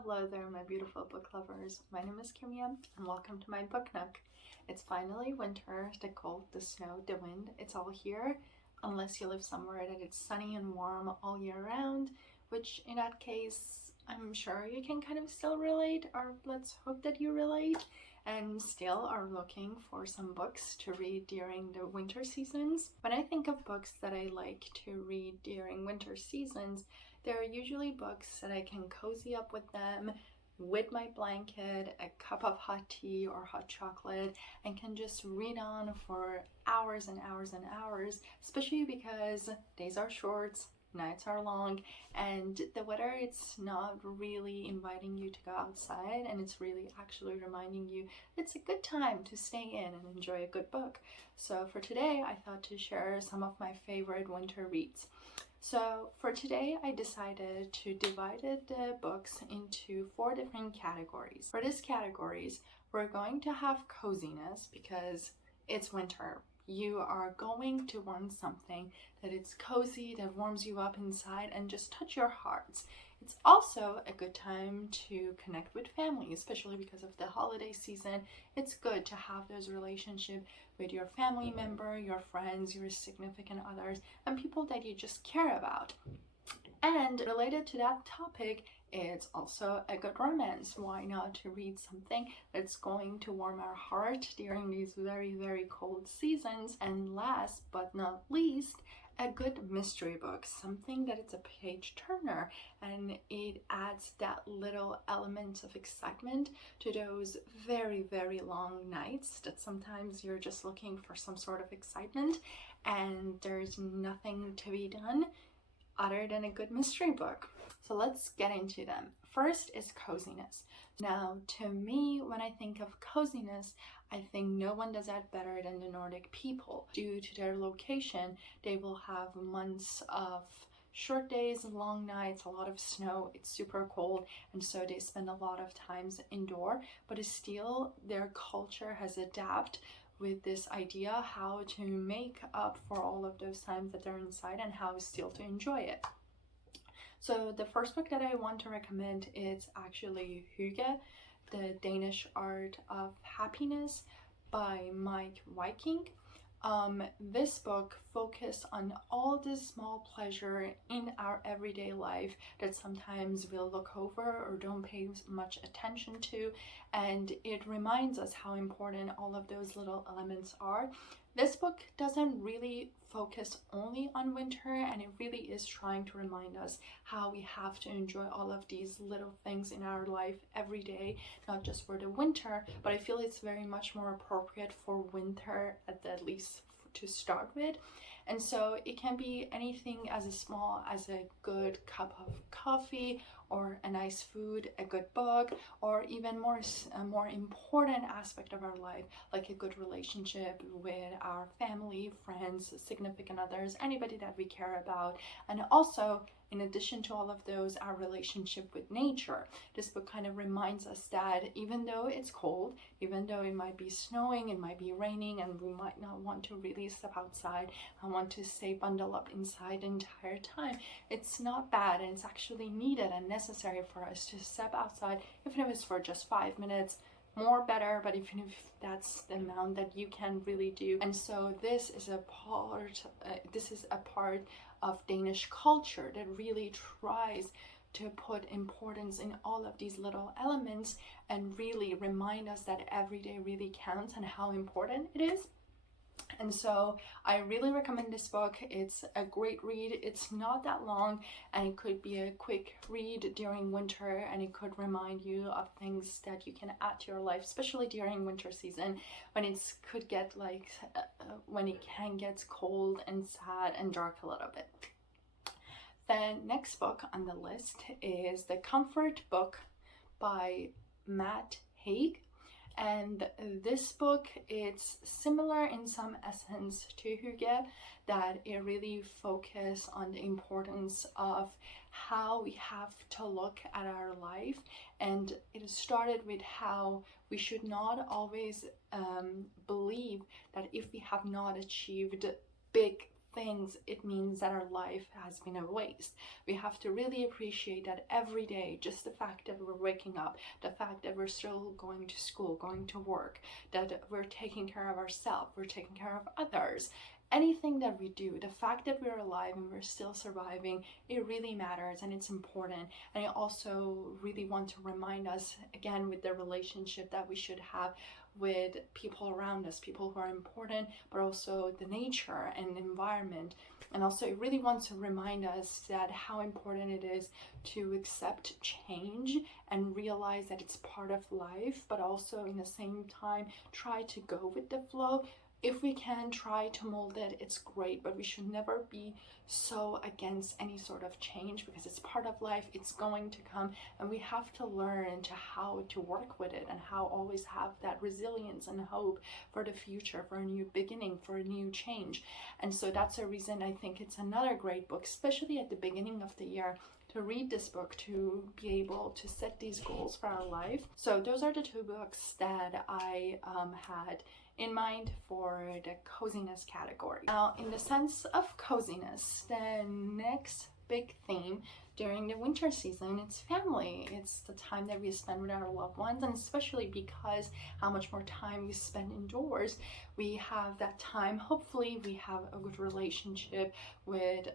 Hello there, my beautiful book lovers. My name is Kimia, and welcome to my book nook. It's finally winter, the cold, the snow, the wind, it's all here, unless you live somewhere that it's sunny and warm all year round, which in that case, I'm sure you can kind of still relate, or let's hope that you relate, and still are looking for some books to read during the winter seasons. When I think of books that I like to read during winter seasons, there are usually books that I can cozy up with them with my blanket, a cup of hot tea or hot chocolate, and can just read on for hours and hours and hours, especially because days are short, nights are long, and the weather, it's not really inviting you to go outside, and it's really actually reminding you it's a good time to stay in and enjoy a good book. So for today, I thought to share some of my favorite winter reads. So for today, I decided to divide the books into 4 different categories. For these categories, we're going to have coziness because it's winter. You are going to want something that it's cozy, that warms you up inside and just touch your hearts. It's also a good time to connect with family, especially because of the holiday season. It's good to have those relationships with your family member, your friends, your significant others, and people that you just care about. And related to that topic, it's also a good romance. Why not to read something that's going to warm our heart during these very, very cold seasons? And last but not least, a good mystery book, something that it's a page turner and it adds that little element of excitement to those very, very long nights that sometimes you're just looking for some sort of excitement and there's nothing to be done other than a good mystery book. So let's get into them. First is coziness. Now, to me, when I think of coziness, I think no one does that better than the Nordic people. Due to their location, they will have months of short days, long nights, a lot of snow, it's super cold, and so they spend a lot of times indoor, but still their culture has adapted with this idea how to make up for all of those times that they're inside and how still to enjoy it. So the first book that I want to recommend is actually Hygge, the Danish Art of Happiness by Mike Viking. This book focuses on all the small pleasure in our everyday life that sometimes we'll look over or don't pay much attention to, and it reminds us how important all of those little elements are. This book doesn't really focus only on winter, and it really is trying to remind us how we have to enjoy all of these little things in our life every day, not just for the winter, but I feel it's very much more appropriate for winter at least to start with. And so it can be anything as small as a good cup of coffee or a nice food, a good book, or even a more important aspect of our life, like a good relationship with our family, friends, significant others, anybody that we care about. And also, in addition to all of those, our relationship with nature. This book kind of reminds us that even though it's cold, even though it might be snowing, it might be raining, and we might not want to really step outside and want to stay bundled up inside the entire time, it's not bad, and it's actually needed and necessary for us to step outside, even if it's for just 5 minutes. More better, but even if that's the amount that you can really do. And so this is a part of Danish culture that really tries to put importance in all of these little elements and really remind us that every day really counts and how important it is. And so I really recommend this book. It's a great read. It's not that long, and it could be a quick read during winter, and it could remind you of things that you can add to your life, especially during winter season when it could get when it can get cold and sad and dark a little bit. The next book on the list is The Comfort Book by Matt Haig. And this book, it's similar in some essence to Hygge, that it really focuses on the importance of how we have to look at our life. And it started with how we should not always believe that if we have not achieved big things, it means that our life has been a waste. We have to really appreciate that every day, just the fact that we're waking up, the fact that we're still going to school, going to work, that we're taking care of ourselves, we're taking care of others. Anything that we do, the fact that we're alive and we're still surviving, it really matters and it's important. And I also really want to remind us, again, with the relationship that we should have with people around us, people who are important, but also the nature and environment. And also it really wants to remind us that how important it is to accept change and realize that it's part of life, but also in the same time try to go with the flow. If we can try to mold it, it's great, but we should never be so against any sort of change because it's part of life, it's going to come, and we have to learn to how to work with it and how always have that resilience and hope for the future, for a new beginning, for a new change. And so that's a reason I think it's another great book, especially at the beginning of the year, to read this book, to be able to set these goals for our life. So those are the two books that I had in mind for the coziness category. Now, in the sense of coziness, the next big theme during the winter season, it's family. It's the time that we spend with our loved ones, and especially because how much more time we spend indoors, we have that time. Hopefully we have a good relationship with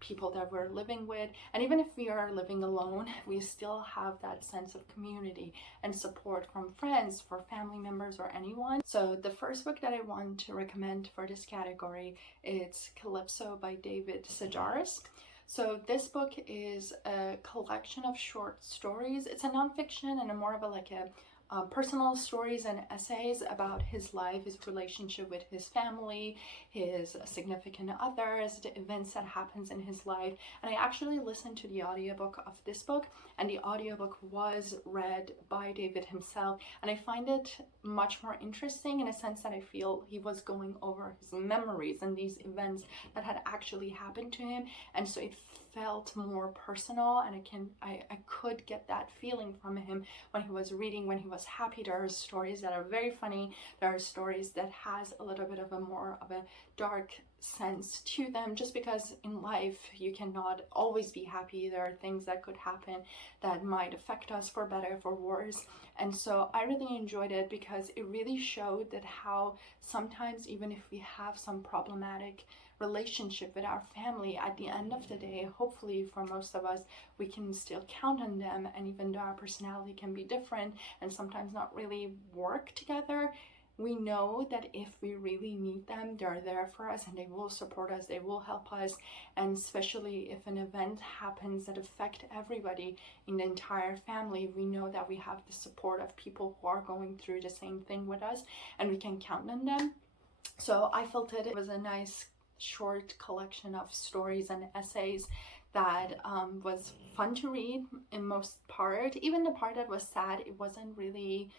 people that we're living with, and even if we are living alone, we still have that sense of community and support from friends, for family members, or anyone. So the first book that I want to recommend for this category is Calypso by David Sedaris. So this book is a collection of short stories. It's a nonfiction and more of a personal stories and essays about his life, his relationship with his family, his significant others, the events that happens in his life. And I actually listened to the audiobook of this book, and the audiobook was read by David himself, and I find it much more interesting in a sense that I feel he was going over his memories and these events that had actually happened to him, and so it felt more personal, and I could get that feeling from him when he was reading, when he was happy. There are stories that are very funny, there are stories that has a little bit of a more of a dark sense to them, just because in life you cannot always be happy. There are things that could happen that might affect us for better, for worse. And so I really enjoyed it because it really showed that how sometimes even if we have some problematic relationship with our family, at the end of the day, hopefully for most of us, we can still count on them. And even though our personality can be different and sometimes not really work together, we know that if we really need them, they're there for us and they will support us, they will help us. And especially if an event happens that affect everybody in the entire family, we know that we have the support of people who are going through the same thing with us and we can count on them. So I felt it was a nice short collection of stories and essays that was fun to read in most part. Even the part that was sad, it wasn't really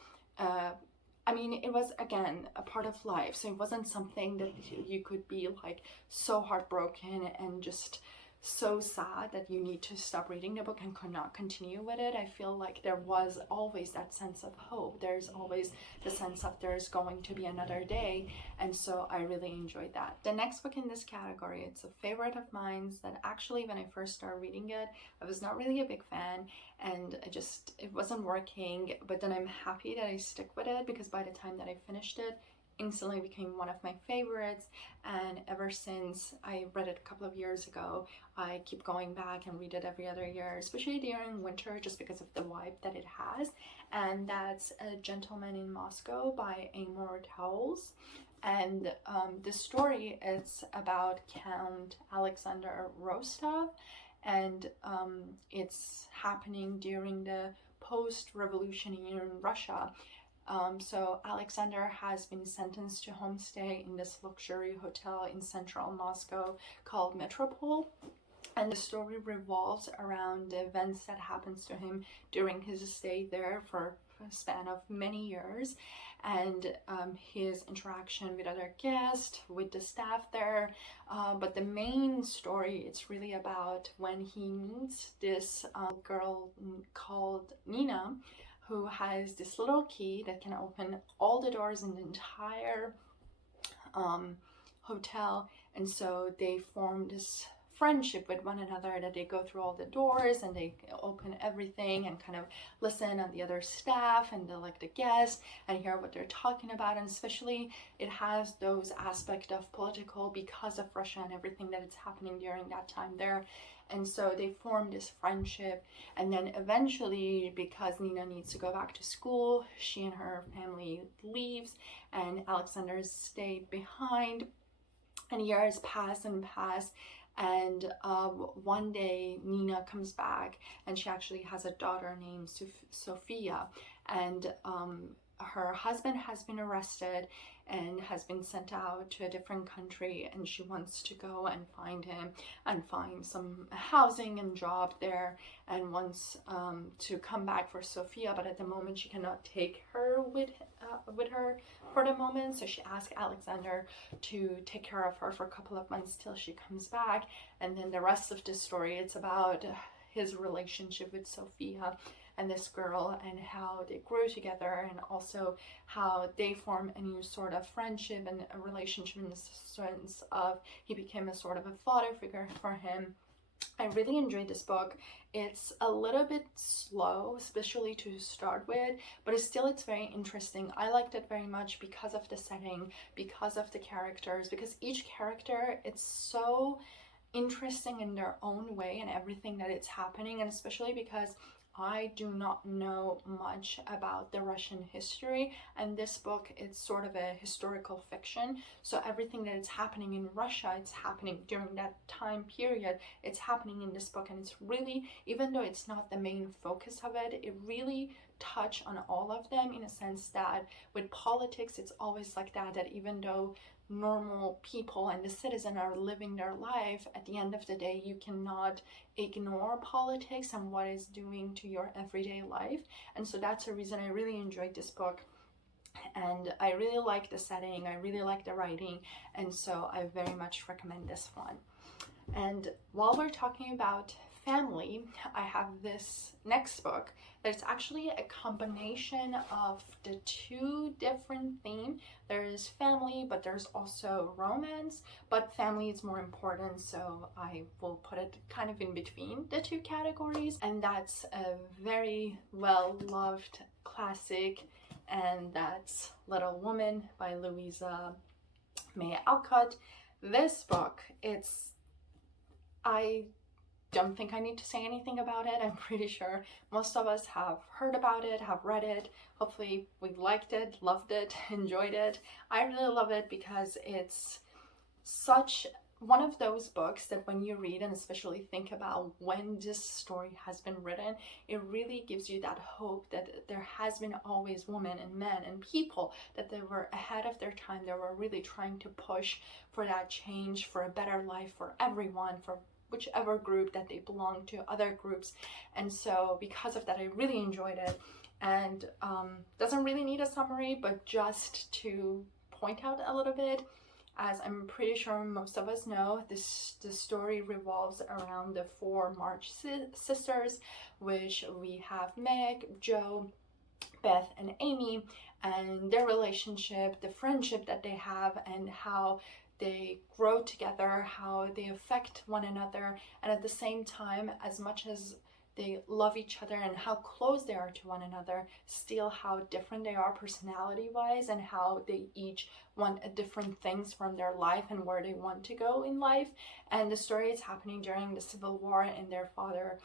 it was again a part of life, so it wasn't something that you could be like so heartbroken and just so sad that you need to stop reading the book and could not continue with it. I feel like there was always that sense of hope. There's always the sense of there's going to be another day, and so I really enjoyed that. The next book in this category, it's a favorite of mine that actually when I first started reading it, I was not really a big fan and it wasn't working, but then I'm happy that I stick with it because by the time that I finished it, instantly became one of my favorites, and ever since I read it a couple of years ago, I keep going back and read it every other year, especially during winter, just because of the vibe that it has. And that's A Gentleman in Moscow by Amor Towles. And the story is about Count Alexander Rostov, and it's happening during the post-revolutionary Russia. So Alexander has been sentenced to homestay in this luxury hotel in central Moscow called Metropole, and the story revolves around the events that happens to him during his stay there for a span of many years, and his interaction with other guests, with the staff there. But the main story, it's really about when he meets this girl called Nina, who has this little key that can open all the doors in the entire hotel, and so they form this friendship with one another, that they go through all the doors and they open everything and kind of listen on the other staff and the guests and hear what they're talking about. And especially it has those aspects of political because of Russia and everything that is happening during that time there. And so they form this friendship, and then eventually, because Nina needs to go back to school, she and her family leaves and Alexander stayed behind, and years pass and pass. And one day Nina comes back, and she actually has a daughter named Sophia, and her husband has been arrested and has been sent out to a different country, and she wants to go and find him and find some housing and job there, and wants to come back for Sophia, but at the moment she cannot take her with her for the moment, so she asked Alexander to take care of her for a couple of months till she comes back. And then the rest of the story, it's about his relationship with Sophia and this girl, and how they grew together, and also how they form a new sort of friendship and a relationship in the sense of he became a sort of a father figure for him. I really enjoyed this book. It's a little bit slow, especially to start with, but it's very interesting. I liked it very much because of the setting, because of the characters, because each character, it's so interesting in their own way and everything that it's happening, and especially because I do not know much about the Russian history, and this book, it's sort of a historical fiction, so everything that is happening in Russia, it's happening during that time period, it's happening in this book. And it's really, even though it's not the main focus of it, it really touch on all of them, in a sense that with politics, it's always like that even though normal people and the citizen are living their life, at the end of the day you cannot ignore politics and what it's doing to your everyday life. And so that's the reason I really enjoyed this book, and I really like the setting, I really like the writing, and so I very much recommend this one. And while we're talking about family, I have this next book that's actually a combination of the two different themes. There's family, but there's also romance, but family is more important, so I will put it kind of in between the two categories. And that's a very well-loved classic, and that's Little Woman by Louisa May Alcott. This book, I don't think I need to say anything about it. I'm pretty sure most of us have heard about it, have read it. Hopefully we liked it, loved it, enjoyed it. I really love it because it's such one of those books that when you read, and especially think about when this story has been written, it really gives you that hope that there has been always women and men and people, that they were ahead of their time, they were really trying to push for that change, for a better life for everyone, for whichever group that they belong to, other groups. And so because of that, I really enjoyed it. And doesn't really need a summary, but just to point out a little bit, as I'm pretty sure most of us know, the story revolves around the four March sisters, which we have Meg, Jo, Beth, and Amy, and their relationship, the friendship that they have, and how they grow together, how they affect one another, and at the same time, as much as they love each other and how close they are to one another, still how different they are personality wise, and how they each want different things from their life and where they want to go in life. And the story is happening during the Civil War, and their father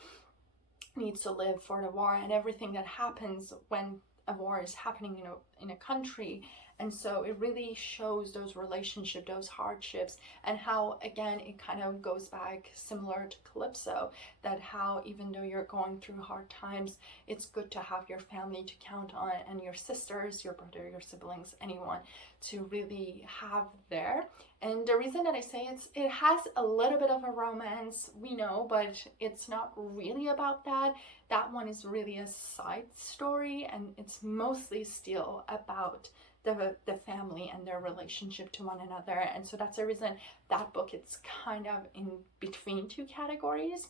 needs to live for the war and everything that happens when a war is happening in a country. And so it really shows those relationships, those hardships, and how, again, it kind of goes back similar to Calypso, that how even though you're going through hard times, it's good to have your family to count on, and your sisters, your brother, your siblings, anyone to really have there. And the reason that I say it has a little bit of a romance, we know, but it's not really about that. That one is really a side story, and it's mostly still about the family and their relationship to one another. And so that's the reason that book, it's kind of in between two categories.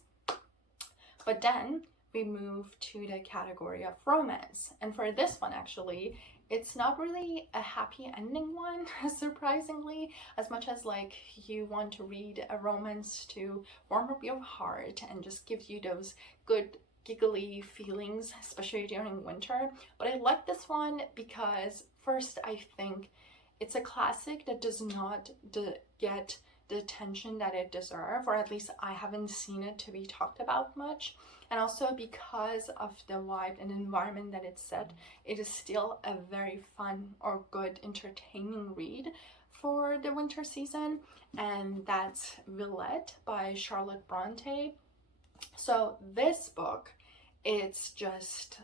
But then we move to the category of romance. And for this one, actually, it's not really a happy ending one, surprisingly, as much as like you want to read a romance to warm up your heart and just give you those good giggly feelings, especially during winter. But I like this one because first, I think it's a classic that does not get the attention that it deserves, or at least I haven't seen it to be talked about much. And also because of the vibe and environment that it's set, it is still a very fun or good entertaining read for the winter season, and that's Villette by Charlotte Bronte. So this book, it's just,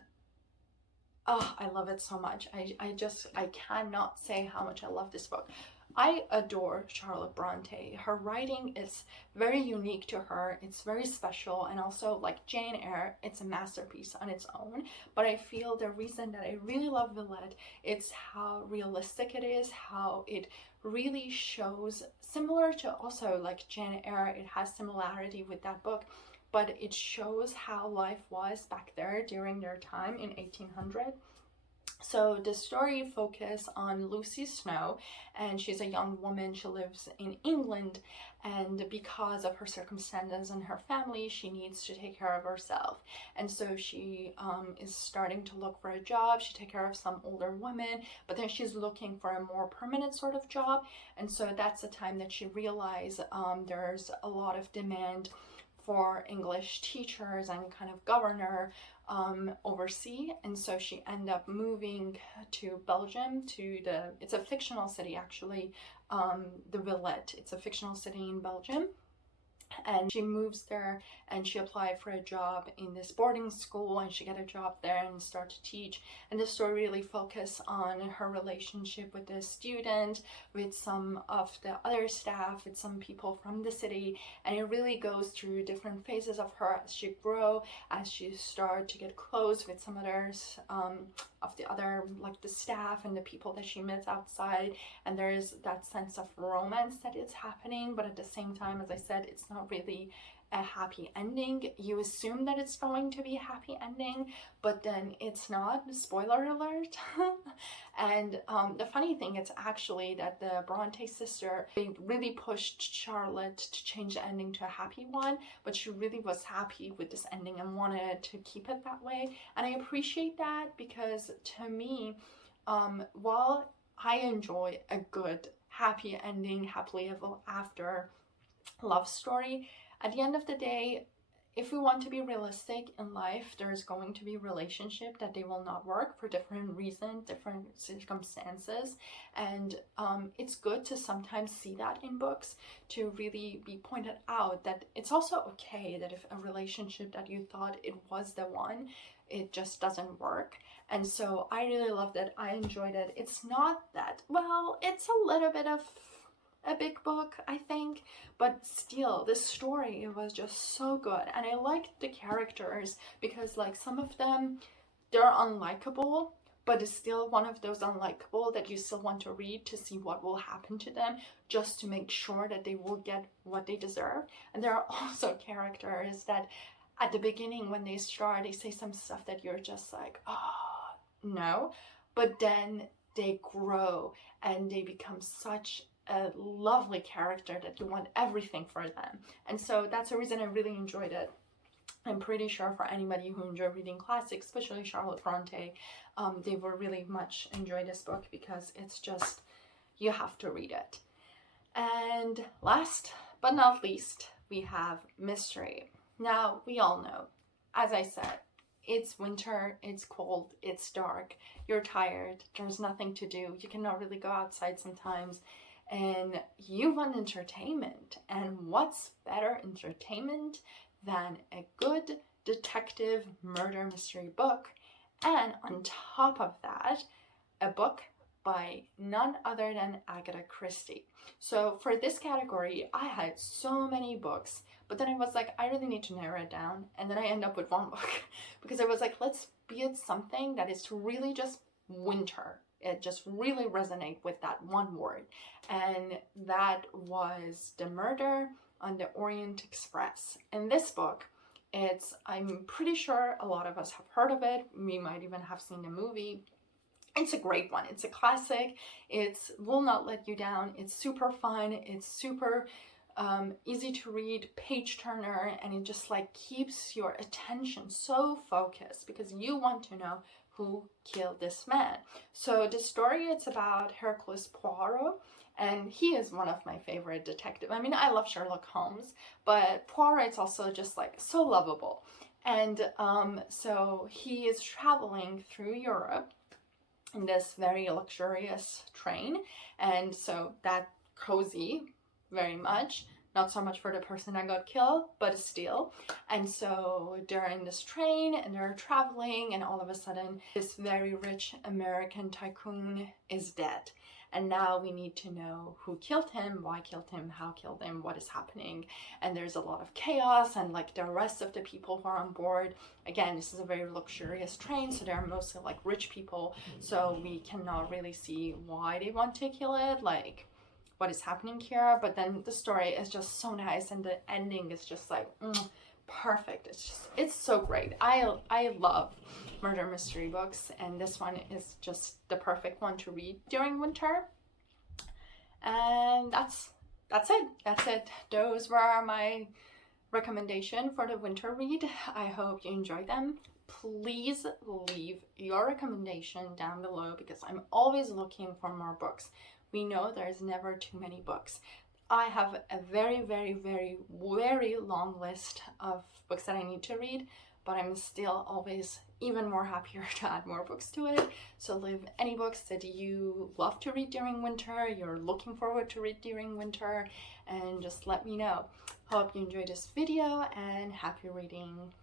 oh, I love it so much. I cannot say how much I love this book. I adore Charlotte Bronte. Her writing is very unique to her. It's very special, and also like Jane Eyre, it's a masterpiece on its own. But I feel the reason that I really love Villette, it's how realistic it is, how it really shows, similar to also like Jane Eyre, it has similarity with that book, but it shows how life was back there during their time in 1800. So the story focuses on Lucy Snow, and she's a young woman. She lives in England, and because of her circumstances and her family, she needs to take care of herself. And so she is starting to look for a job. She takes care of some older women, but then she's looking for a more permanent sort of job. And so that's the time that she realizes there's a lot of demand for English teachers and kind of governor overseas, and so she ended up moving to Belgium, it's a fictional city actually, the Villette, it's a fictional city in Belgium. And she moves there and she applied for a job in this boarding school, and she got a job there and start to teach. And the story really focus on her relationship with the student, with some of the other staff, with some people from the city. And it really goes through different phases of her as she grow, as she start to get close with some others of the other, like the staff and the people that she meets outside. And there is that sense of romance that is happening, but at the same time, as I said, it's not really a happy ending. You assume that it's going to be a happy ending, but then it's not. Spoiler alert. And the funny thing is actually that the Bronte sister, they really pushed Charlotte to change the ending to a happy one, but she really was happy with this ending and wanted to keep it that way. And I appreciate that, because to me, while I enjoy a good happy ending, happily ever after love story, at the end of the day, if we want to be realistic in life, there's going to be relationship that they will not work for different reasons, different circumstances. And it's good to sometimes see that in books, to really be pointed out that it's also okay that if a relationship that you thought it was the one, it just doesn't work. And so I really loved it. I enjoyed it. It's not that, well, it's a little bit of a big book, I think, but still, this story was just so good. And I liked the characters because, like, some of them, they're unlikable, but it's still one of those unlikable that you still want to read to see what will happen to them, just to make sure that they will get what they deserve. And there are also characters that at the beginning, when they start, they say some stuff that you're just like, oh, no. But then they grow and they become such a lovely character that you want everything for them. And so that's the reason I really enjoyed it. I'm pretty sure for anybody who enjoy reading classics, especially Charlotte Bronte, they will really much enjoy this book, because it's just, you have to read it. And last but not least, we have mystery. Now, we all know, as I said, it's winter, it's cold, it's dark, you're tired, there's nothing to do, you cannot really go outside sometimes, and you want entertainment. And what's better entertainment than a good detective murder mystery book, and on top of that, a book by none other than Agatha Christie. So for this category, I had so many books, but then I was like, I really need to narrow it down, and then I end up with one book because I was like, let's be at something that is really just winter. It just really resonate with that one word, and that was The Murder on the Orient Express. And this book I'm pretty sure a lot of us have heard of it. We might even have seen the movie. It's a great one. It's a classic. It will not let you down. It's super fun. It's super easy to read, page turner, and it just like keeps your attention so focused because you want to know who killed this man. So the story, it's about Hercule Poirot, and he is one of my favorite detectives. I mean, I love Sherlock Holmes, but Poirot is also just like so lovable. And so he is traveling through Europe in this very luxurious train, and so that cozy very much, not so much for the person that got killed, but still. And so they're in this train and they're traveling, and all of a sudden this very rich American tycoon is dead. And now we need to know who killed him, why killed him, how killed him, what is happening. And there's a lot of chaos, and like the rest of the people who are on board, again, this is a very luxurious train, so they're mostly like rich people, so we cannot really see why they want to kill it, like what is happening here. But then the story is just so nice, and the ending is just like perfect. It's so great. I love murder mystery books, and this one is just the perfect one to read during winter. And that's it. Those were my recommendation for the winter read. I hope you enjoyed them. Please leave your recommendation down below because I'm always looking for more books. We know there's never too many books. I have a very, very, very, very long list of books that I need to read, but I'm still always even more happier to add more books to it. So leave any books that you love to read during winter, you're looking forward to read during winter, and just let me know. Hope you enjoyed this video, and happy reading.